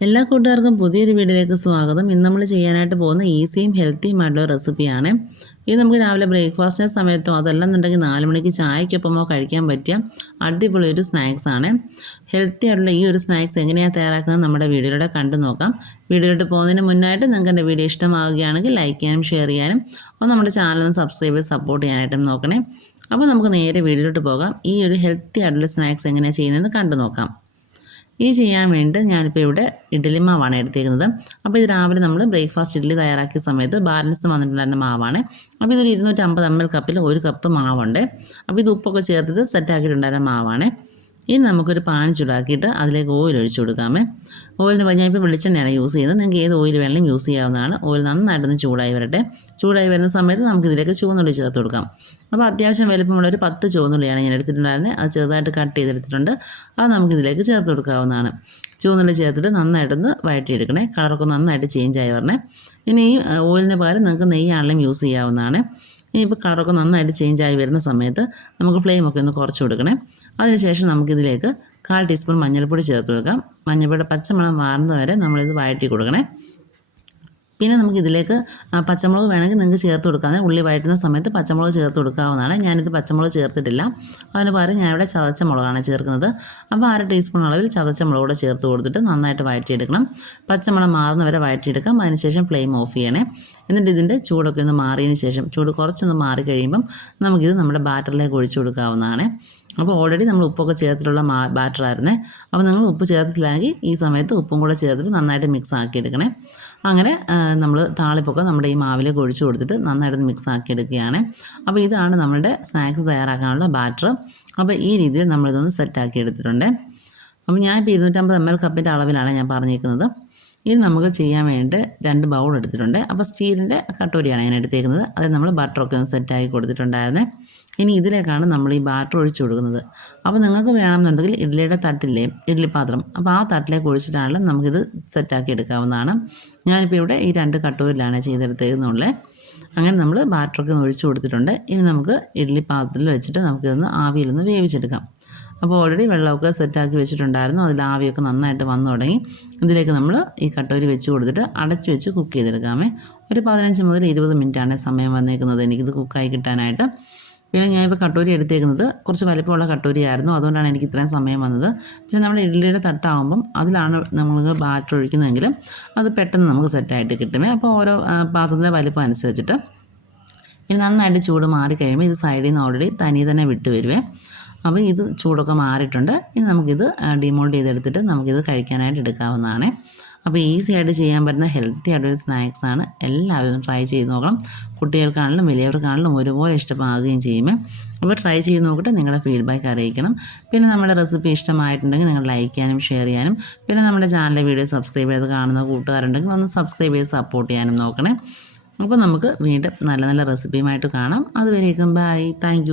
എല്ലാ കൂട്ടുകാർക്കും പുതിയൊരു വീഡിയോയിലേക്ക് സ്വാഗതം. ഇന്ന് നമ്മൾ ചെയ്യാനായിട്ട് പോകുന്ന ഈസിയും ഹെൽത്തിയും ആയിട്ടുള്ള റെസിപ്പിയാണ് ഇത് നമുക്ക് രാവിലെ ബ്രേക്ക്ഫാസ്റ്റിന്റെ സമയത്തോ അതല്ലെന്നുണ്ടെങ്കിൽ നാല് മണിക്ക് ചായക്കൊപ്പമോ കഴിക്കാൻ പറ്റിയ അടിപൊളി ഒരു സ്നാക്സ് ആണ്. ഹെൽത്തി ആയിട്ടുള്ള ഈ ഒരു സ്നാക്സ് എങ്ങനെയാണ് തയ്യാറാക്കുന്നത് നമ്മുടെ വീഡിയോയിലൂടെ കണ്ടു നോക്കാം. വീഡിയോയിലോട്ട് പോകുന്നതിന് മുന്നായിട്ട് നിങ്ങൾക്ക് എന്റെ വീഡിയോ ഇഷ്ടമാവുകയാണെങ്കിൽ ലൈക്ക് ചെയ്യാനും ഷെയർ ചെയ്യാനും അപ്പോൾ നമ്മുടെ ചാനൽ ഒന്ന് സബ്സ്ക്രൈബ് ചെയ്ത് സപ്പോർട്ട് ചെയ്യാനായിട്ടും നോക്കണേ. അപ്പോൾ നമുക്ക് നേരെ വീഡിയോയിലോട്ട് പോകാം. ഈ ഒരു ഹെൽത്തി ആയിട്ടുള്ള സ്നാക്സ് എങ്ങനെയാണ് ചെയ്യുന്നതെന്ന് കണ്ടു നോക്കാം. ഈ ചെയ്യാൻ വേണ്ടി ഞാനിപ്പോൾ ഇവിടെ ഇഡ്ഡലി മാവാണ് എടുത്തിരിക്കുന്നത് അപ്പോൾ ഇത് രാവിലെ നമ്മൾ ബ്രേക്ക്ഫാസ്റ്റ് ഇഡ്ഡലി തയ്യാറാക്കിയ സമയത്ത് ബാലൻസ് വന്നിട്ടുണ്ടായിരുന്ന മാവാണ്. അപ്പോൾ ഇതൊരു ഇരുന്നൂറ്റമ്പത് എം എൽ കപ്പിൽ ഒരു കപ്പ് മാവുണ്ട്. അപ്പോൾ ഇത് ഉപ്പൊക്കെ ചേർത്തിട്ട് സെറ്റാക്കിയിട്ടുണ്ടായിരുന്ന മാവാണ്. ഇനി നമുക്കൊരു പാൻ ചൂടാക്കിയിട്ട് അതിലേക്ക് ഓയിൽ ഒഴിച്ചു കൊടുക്കാമേ. ഓയിലിന് പറഞ്ഞാൽ ഇപ്പോൾ വെളിച്ചെണ്ണയാണ് യൂസ് ചെയ്യുന്നത്. നിങ്ങൾക്ക് ഏത് ഓയിൽ വേണമെങ്കിലും യൂസ് ചെയ്യാവുന്നതാണ്. ഓയിൽ നന്നായിട്ടൊന്ന് ചൂടായി വരട്ടെ. ചൂടായി വരുന്ന സമയത്ത് നമുക്ക് ഇതിലേക്ക് ചുവന്നുള്ളി ചേർത്ത് കൊടുക്കാം. അപ്പോൾ അത്യാവശ്യം വലുപ്പമുള്ള ഒരു പത്ത് ചുവന്നുള്ളിയാണ് ഞാൻ എടുത്തിട്ടുണ്ടായിരുന്നത്. അത് ചെറുതായിട്ട് കട്ട് ചെയ്തെടുത്തിട്ടുണ്ട്. അത് നമുക്ക് ഇതിലേക്ക് ചേർത്ത് കൊടുക്കാവുന്നതാണ്. ചുവന്നുള്ളി ചേർത്തിട്ട് നന്നായിട്ടൊന്ന് വഴറ്റിയെടുക്കണേ. കളറൊക്കെ നന്നായിട്ട് ചേഞ്ച് ആയി വരണേ. ഇനി ഓയിലിന് പകരം നിങ്ങൾക്ക് നെയ്യാണെങ്കിലും യൂസ് ചെയ്യാവുന്നതാണ്. ഇനിയിപ്പോൾ കളറൊക്കെ നന്നായിട്ട് ചേഞ്ച് ആയി വരുന്ന സമയത്ത് നമുക്ക് ഫ്ലെയിമൊക്കെ ഒന്ന് കുറച്ച് കൊടുക്കണേ. അതിനുശേഷം നമുക്കിതിലേക്ക് കാൽ ടീസ്പൂൺ മഞ്ഞൾപ്പൊടി ചേർത്ത് കൊടുക്കാം. മഞ്ഞൾപ്പൊടി പച്ചമണം മാറുന്നത് വരെ നമ്മളിത് വഴറ്റി കൊടുക്കണേ. പിന്നെ നമുക്ക് ഇതിലേക്ക് പച്ചമുളക് വേണമെങ്കിൽ നിങ്ങൾക്ക് ചേർത്ത് കൊടുക്കാം. ഉള്ളി വഴറ്റുന്ന സമയത്ത് പച്ചമുളക് ചേർത്ത് കൊടുക്കാവുന്നതാണ്. ഞാനിത് പച്ചമുളക് ചേർത്തിട്ടില്ല. അതിന് പകരം ഞാനിവിടെ ചതച്ച മുളകാണ് ചേർക്കുന്നത്. അപ്പോൾ അര ടീസ്പൂൺ അളവിൽ ചതച്ച മുളക് കൂടെ ചേർത്ത് കൊടുത്തിട്ട് നന്നായിട്ട് വഴറ്റിയെടുക്കണം. പച്ചമുളക് മാറുന്ന വരെ വഴറ്റിയെടുക്കാം. അതിനുശേഷം ഫ്ലെയിം ഓഫ് ചെയ്യണേ. എന്നിട്ട് ഇതിന്റെ ചൂടൊക്കെ ഒന്ന് മാറിയതിന് ശേഷം ചൂട് കുറച്ചൊന്ന് മാറി കഴിയുമ്പം നമുക്കിത് നമ്മുടെ ബാറ്ററിലേക്ക് ഒഴിച്ചു കൊടുക്കാവുന്നതാണ്. അപ്പോൾ ഓൾറെഡി നമ്മൾ ഉപ്പൊക്കെ ചേർത്തിട്ടുള്ള മാ ബാറ്ററായിരുന്നേ അപ്പോൾ നിങ്ങൾ ഉപ്പ് ചേർത്തിട്ടില്ലെങ്കിൽ ഈ സമയത്ത് ഉപ്പും കൂടെ ചേർത്തിട്ട് നന്നായിട്ട് മിക്സ് ആക്കി എടുക്കണേ അങ്ങനെ നമ്മൾ താളിപ്പൊക്കെ നമ്മുടെ ഈ മാവിലേക്ക് ഒഴിച്ചു കൊടുത്തിട്ട് നന്നായിട്ട് മിക്സ് ആക്കി എടുക്കുകയാണ് അപ്പോൾ ഇതാണ് നമ്മുടെ സ്നാക്സ് തയ്യാറാക്കാനുള്ള ബാറ്റർ അപ്പോൾ ഈ രീതിയിൽ നമ്മളിതൊന്ന് സെറ്റാക്കി എടുത്തിട്ടുണ്ട്. അപ്പോൾ ഞാൻ ഇപ്പോൾ ഇരുന്നൂറ്റമ്പത് എം എൽ കപ്പിന്റെ അളവിലാണ് ഞാൻ പറഞ്ഞിരിക്കുന്നത്. ഇനി നമുക്ക് ചെയ്യാൻ വേണ്ടിയിട്ട് രണ്ട് ബൗൾ എടുത്തിട്ടുണ്ട്. അപ്പോൾ സ്റ്റീലിന്റെ കട്ടോരിയാണ് ഞാൻ എടുത്തേക്കുന്നത്. അത് നമ്മൾ ബട്ടറൊക്കെ ഒന്ന് സെറ്റാക്കി കൊടുത്തിട്ടുണ്ടായിരുന്നേ. ഇനി ഇതിലേക്കാണ് നമ്മൾ ഈ ബാറ്റർ ഒഴിച്ചു കൊടുക്കുന്നത്. അപ്പോൾ നിങ്ങൾക്ക് വേണമെന്നുണ്ടെങ്കിൽ ഇഡ്ഡലിയുടെ തട്ടില്ലേ ഇഡ്ഡലി പാത്രം. അപ്പോൾ ആ തട്ടിലേക്ക് ഒഴിച്ചിട്ടാണെങ്കിലും നമുക്കിത് സെറ്റാക്കി എടുക്കാവുന്നതാണ്. ഞാനിപ്പോൾ ഇവിടെ ഈ രണ്ട് കട്ടൂരിലാണ് ചെയ്തെടുത്തേക്കുന്നുള്ളത് അങ്ങനെ നമ്മൾ ബാറ്ററൊക്കെ ഒഴിച്ചു കൊടുത്തിട്ടുണ്ട്. ഇനി നമുക്ക് ഇഡ്ഡലി പാത്രത്തിൽ വെച്ചിട്ട് നമുക്കിതൊന്ന് ആവിയിലൊന്ന് വേവിച്ചെടുക്കാം. അപ്പോൾ ഓൾറെഡി വെള്ളമൊക്കെ സെറ്റാക്കി വെച്ചിട്ടുണ്ടായിരുന്നു. അതിൽ ആവിയൊക്കെ നന്നായിട്ട് വന്നു തുടങ്ങി. ഇതിലേക്ക് നമ്മൾ ഈ കട്ടോരി വെച്ച് കൊടുത്തിട്ട് അടച്ച് വെച്ച് കുക്ക് ചെയ്തെടുക്കാമേ. ഒരു പതിനഞ്ച് മുതൽ ഇരുപത് മിനിറ്റാണ് സമയം വന്നേക്കുന്നത് എനിക്കിത് കുക്കായി കിട്ടാനായിട്ട്. പിന്നെ ഞാനിപ്പോൾ കട്ടൂരി എടുത്തേക്കുന്നത് കുറച്ച് വലിപ്പമുള്ള കട്ടൂരിയായിരുന്നു. അതുകൊണ്ടാണ് എനിക്ക് ഇത്രയും സമയം വന്നത്. പിന്നെ നമ്മുടെ ഇഡ്ഡലിയുടെ തട്ടാകുമ്പം അതിലാണ് നമ്മൾ ബാറ്റർ ഒഴിക്കുന്നതെങ്കിൽ അത് പെട്ടെന്ന് നമുക്ക് സെറ്റായിട്ട് കിട്ടുമേ അപ്പോൾ ഓരോ പാത്രത്തിന്റെ വലിപ്പം അനുസരിച്ചിട്ട് ഇനി നന്നായിട്ട് ചൂട് മാറി കഴിയുമ്പോൾ ഇത് സൈഡിൽ നിന്ന് ഓൾറെഡി തനി തന്നെ വിട്ട് വരുവേ. അപ്പോൾ ഇത് ചൂടൊക്കെ മാറിയിട്ടുണ്ട്. ഇനി നമുക്കിത് ഡിമോൾഡ് ചെയ്തെടുത്തിട്ട് നമുക്കിത് കഴിക്കാനായിട്ട് എടുക്കാവുന്നതാണ്. അപ്പോൾ ഈസി ആയിട്ട് ചെയ്യാൻ പറ്റുന്ന ഹെൽത്തി ആയിട്ടുള്ള സ്നാക്സ് ആണ്. എല്ലാവരും ട്രൈ ചെയ്ത് നോക്കണം. കുട്ടികൾക്കാണെങ്കിലും വലിയവർക്കാണെങ്കിലും ഒരുപോലെ ഇഷ്ടമാകുകയും ചെയ്യുമേ. അപ്പോൾ ട്രൈ ചെയ്ത് നോക്കിയിട്ട് നിങ്ങളുടെ ഫീഡ്ബാക്ക് അറിയിക്കണം. പിന്നെ നമ്മുടെ റെസിപ്പി ഇഷ്ടമായിട്ടുണ്ടെങ്കിൽ നിങ്ങൾ ലൈക്ക് ചെയ്യാനും ഷെയർ ചെയ്യാനും പിന്നെ നമ്മുടെ ചാനലിലെ വീഡിയോ സബ്സ്ക്രൈബ് ചെയ്ത് കാണുന്ന കൂട്ടുകാരുണ്ടെങ്കിൽ ഒന്ന് സബ്സ്ക്രൈബ് ചെയ്ത് സപ്പോർട്ട് ചെയ്യാനും നോക്കണേ. അപ്പോൾ നമുക്ക് വീണ്ടും നല്ല നല്ല റെസിപ്പിയുമായിട്ട് കാണാം. അതുവരേക്കും ബൈ താങ്ക്